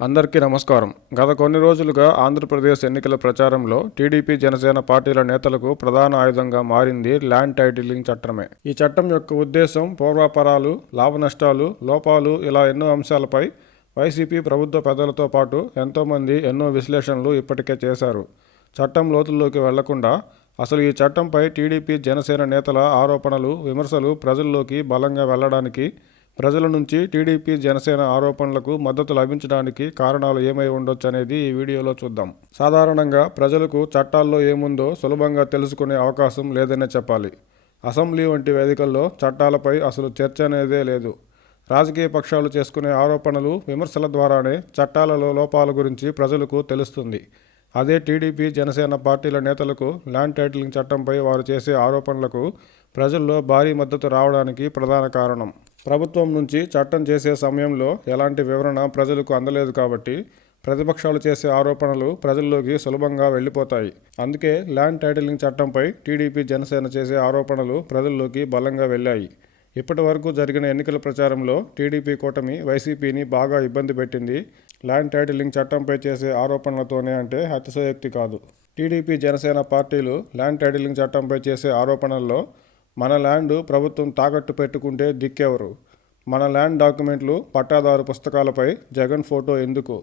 అందరికీ నమస్కారం. గత కొన్ని రోజులుగా ఆంధ్రప్రదేశ్ ఎన్నికల ప్రచారంలో టీడీపీ, జనసేన పార్టీల నేతలకు ప్రధాన ఆయుధంగా మారింది ల్యాండ్ టైటిలింగ్ చట్టమే. ఈ చట్టం యొక్క ఉద్దేశం పూర్వాపరాలు, లాభనష్టాలు, లోపాలు ఇలా ఎన్నో అంశాలపై వైసీపీ ప్రభుత్వ పెద్దలతో పాటు ఎంతోమంది ఎన్నో విశ్లేషణలు ఇప్పటికే చేశారు. చట్టం లోతుల్లోకి వెళ్లకుండా అసలు ఈ చట్టంపై టీడీపీ, జనసేన నేతల ఆరోపణలు, విమర్శలు ప్రజల్లోకి బలంగా వెళ్లడానికి, ప్రజల నుంచి టీడీపీ, జనసేన ఆరోపణలకు మద్దతు లభించడానికి కారణాలు ఏమై ఉండొచ్చు అనేది ఈ వీడియోలో చూద్దాం. సాధారణంగా ప్రజలకు చట్టాల్లో ఏముందో సులభంగా తెలుసుకునే అవకాశం లేదనే చెప్పాలి. అసెంబ్లీ వంటి వేదికల్లో చట్టాలపై అసలు చర్చ అనేదే లేదు. రాజకీయ పక్షాలు చేసుకునే ఆరోపణలు, విమర్శల ద్వారానే చట్టాలలో లోపాల గురించి ప్రజలకు తెలుస్తుంది. అదే టీడీపీ, జనసేన పార్టీల నేతలకు ల్యాండ్ టైటిలింగ్ చట్టంపై వారు చేసే ఆరోపణలకు ప్రజల్లో భారీ మద్దతు రావడానికి ప్రధాన కారణం. ప్రభుత్వం నుంచి చట్టం చేసే సమయంలో ఎలాంటి వివరణ ప్రజలకు అందలేదు కాబట్టి ప్రతిపక్షాలు చేసే ఆరోపణలు ప్రజల్లోకి సులభంగా వెళ్ళిపోతాయి. అందుకే ల్యాండ్ టైటిలింగ్ చట్టంపై టీడీపీ, జనసేన చేసే ఆరోపణలు ప్రజల్లోకి బలంగా వెళ్ళాయి. ఇప్పటి వరకు జరిగిన ఎన్నికల ప్రచారంలో టీడీపీ కూటమి వైసీపీని బాగా ఇబ్బంది పెట్టింది ల్యాండ్ టైటిలింగ్ చట్టంపై చేసే ఆరోపణలతోనే అంటే అతిశయోక్తి కాదు. టీడీపీ, జనసేన పార్టీలు ల్యాండ్ టైటిలింగ్ చట్టంపై చేసే ఆరోపణల్లో మన ల్యాండ్ ప్రభుత్వం తాకట్టు పెట్టుకుంటే దిక్కెవరు, మన ల్యాండ్ డాక్యుమెంట్లు, పట్టాదారు పుస్తకాలపై జగన్ ఫోటో ఎందుకు,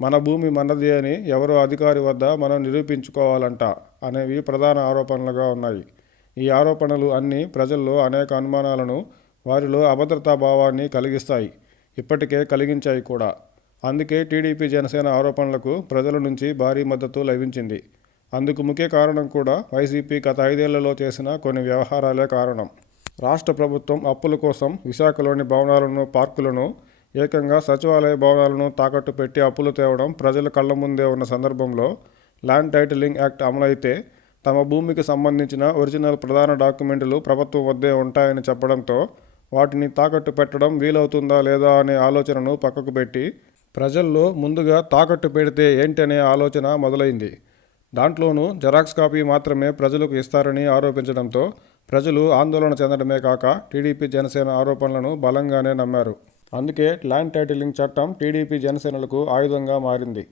మన భూమి మనది అని ఎవరో అధికారి వద్ద మనం నిరూపించుకోవాలంట అనేవి ప్రధాన ఆరోపణలుగా ఉన్నాయి. ఈ ఆరోపణలు అన్నీ ప్రజల్లో అనేక అనుమానాలను, వారిలో అభద్రతా భావాన్ని కలిగిస్తాయి. ఇప్పటికే కలిగించాయి కూడా. అందుకే టీడీపీ, జనసేన ఆరోపణలకు ప్రజల నుంచి భారీ మద్దతు లభించింది. అందుకు ముఖ్య కారణం కూడా వైసీపీ గత 5 ఏళ్లలో చేసిన కొన్ని వ్యవహారాలే కారణం. రాష్ట్ర ప్రభుత్వం అప్పుల కోసం విశాఖలోని భవనాలను, పార్కులను, ఏకంగా సచివాలయ భవనాలను తాకట్టు పెట్టి అప్పులు తేవడం ప్రజల కళ్ల ముందే ఉన్న సందర్భంలో ల్యాండ్ టైటిలింగ్ యాక్ట్ అమలైతే తమ భూమికి సంబంధించిన ఒరిజినల్ ప్రధాన డాక్యుమెంట్లు ప్రభుత్వం వద్దే ఉంటాయని చెప్పడంతో వాటిని తాకట్టు పెట్టడం వీలవుతుందా లేదా అనే ఆలోచనను పక్కకు పెట్టి ప్రజల్లో ముందుగా తాకట్టు పెడితే ఏంటనే ఆలోచన మొదలైంది. దాంట్లోనూ జెరాక్స్ కాపీ మాత్రమే ప్రజలకు ఇస్తారని ఆరోపించడంతో ప్రజలు ఆందోళన చెందడమే కాక టీడీపీ, జనసేన ఆరోపణలను బలంగానే నమ్మారు. అందుకే ల్యాండ్ టైటిలింగ్ చట్టం టీడీపీ, జనసేనలకు ఆయుధంగా మారింది.